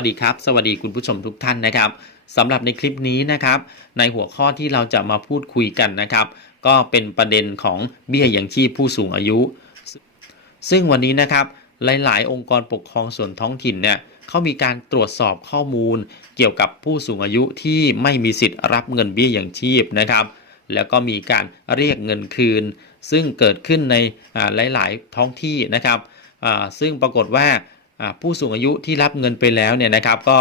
วัสดีครับ สวัสดีคุณผู้ชมทุกท่านนะครับสำหรับในคลิปนี้นะครับ ในหัวข้อที่เราจะมาพูดคุยกันนะครับ ก็เป็นประเด็นของเบี้ยยังชีพผู้สูงอายุ ซึ่งวันนี้นะครับหลาย ๆ องค์กรปกครองส่วนท้องถิ่นเนี่ยเขามีการตรวจสอบข้อมูล เกี่ยวกับผู้สูงอายุที่ไม่มีสิทธิ์รับเงินเบี้ยยังชีพนะครับ แล้วก็มีการเรียกเงินคืน ซึ่งเกิดขึ้นในหลาย ๆ ท้องที่นะครับซึ่งปรากฏว่า ผู้สูงอายุที่รับเงินไปแล้วเนี่ยนะครับ ก็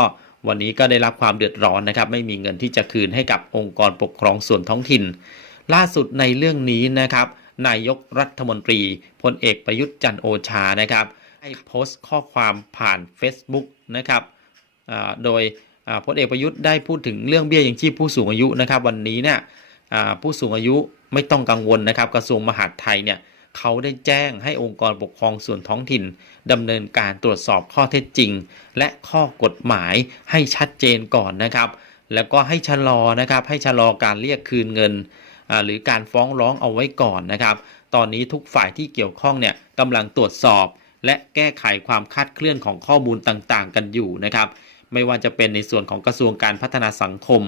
วันนี้ก็ได้รับความเดือดร้อนนะครับ ไม่มีเงินที่จะคืนให้กับองค์กรปกครองส่วนท้องถิ่น ล่าสุดในเรื่องนี้นะครับ นายกรัฐมนตรีพลเอกประยุทธ์จันโอชานะครับ ให้โพสต์ข้อความผ่าน Facebook นะครับโดยพลเอกประยุทธ์ได้พูดถึงเรื่องเบี้ยยังชีพผู้สูงอายุนะครับ วันนี้เนี่ยผู้สูงอายุไม่ต้องกังวลนะครับ กระทรวงมหาดไทยเนี่ย เขาได้แจ้งให้องค์กรปกครองส่วนท้องถิ่นดำเนินการตรวจสอบข้อเท็จจริง และข้อกฎหมายให้ชัดเจนก่อนนะครับ แล้วก็ให้ชะลอนะครับ ให้ชะลอการเรียกคืนเงิน หรือการฟ้องร้องเอาไว้ก่อนนะครับ ตอนนี้ทุกฝ่ายที่เกี่ยวข้องเนี่ยกำลังตรวจสอบ และแก้ไขความคลาดเคลื่อนของข้อมูลต่างๆ กันอยู่นะครับ ไม่ว่าจะเป็นในส่วนของกระทรวงการพัฒนาสังคม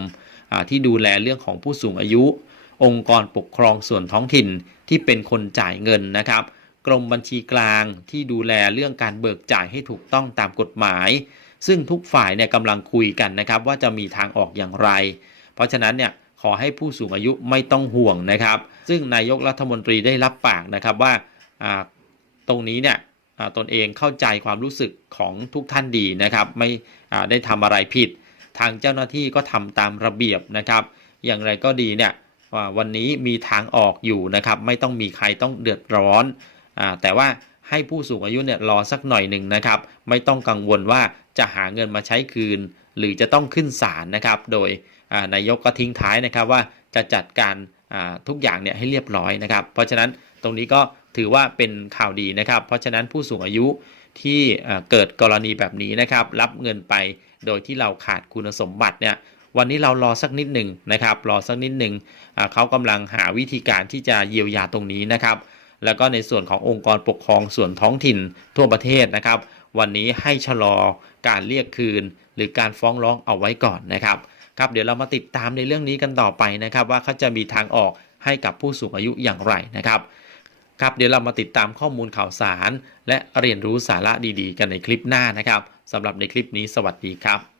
ที่ดูแลเรื่องของผู้สูงอายุ องค์กรปกครองส่วนท้องถิ่นที่เป็นคนจ่ายเงินนะครับ กรมบัญชีกลางที่ดูแลเรื่องการเบิกจ่ายให้ถูกต้องตามกฎหมาย ซึ่งทุกฝ่ายเนี่ยกำลังคุยกันนะครับ ว่าจะมีทางออกอย่างไร เพราะฉะนั้นเนี่ยขอให้ผู้สูงอายุไม่ต้องห่วงนะครับ ซึ่งนายกรัฐมนตรีได้รับปากนะครับว่าตรงนี้เนี่ยตนเองเข้าใจความรู้สึกของทุกท่านดีนะครับ ไม่ได้ทำอะไรผิด ทางเจ้าหน้าที่ก็ทำตามระเบียบนะครับ อย่างไรก็ดีเนี่ย วันนี้มีทางออกอยู่นะครับ ไม่ต้องมีใครต้องเดือดร้อนอแต่ว่าให้ผู้สูงอายุเนี่ยรอสักหน่อยหนึ่งนะครับ ไม่ต้องกังวลว่าจะหาเงินมาใช้คืน หรือจะต้องขึ้นศาลนะครับ โดยนายกก็ทิ้งท้ายนะครับว่าจะจัดการทุกอย่างเนี่ยให้เรียบร้อยนะครับ เพราะฉะนั้นตรงนี้ก็ถือว่าเป็นข่าวดีนะครับ เพราะฉะนั้นผู้สูงอายุที่เกิดกรณีแบบนี้นะครับ รับเงินไปโดยที่เราขาดคุณสมบัติเนี่ย วันนี้เรารอสักนิดหนึ่งนะครับ รอสักนิดหนึ่งเขากำลังหาวิธีการที่จะเยียวยาตรงนี้นะครับ แล้วก็ในส่วนขององค์กรปกครองส่วนท้องถิ่นทั่วประเทศนะครับ วันนี้ให้ชะลอการเรียกคืน หรือการฟ้องร้องเอาไว้ก่อนนะครับครับเดี๋ยวเรามาติดตามในเรื่องนี้กันต่อไปนะครับ ว่าเขาจะมีทางออกให้กับผู้สูงอายุอย่างไรนะครับครับเดี๋ยวเรามาติดตามข้อมูลข่าวสาร และเรียนรู้สาระดีๆ กันในคลิปหน้านะครับสำหรับในคลิปนี้สวัสดีครับ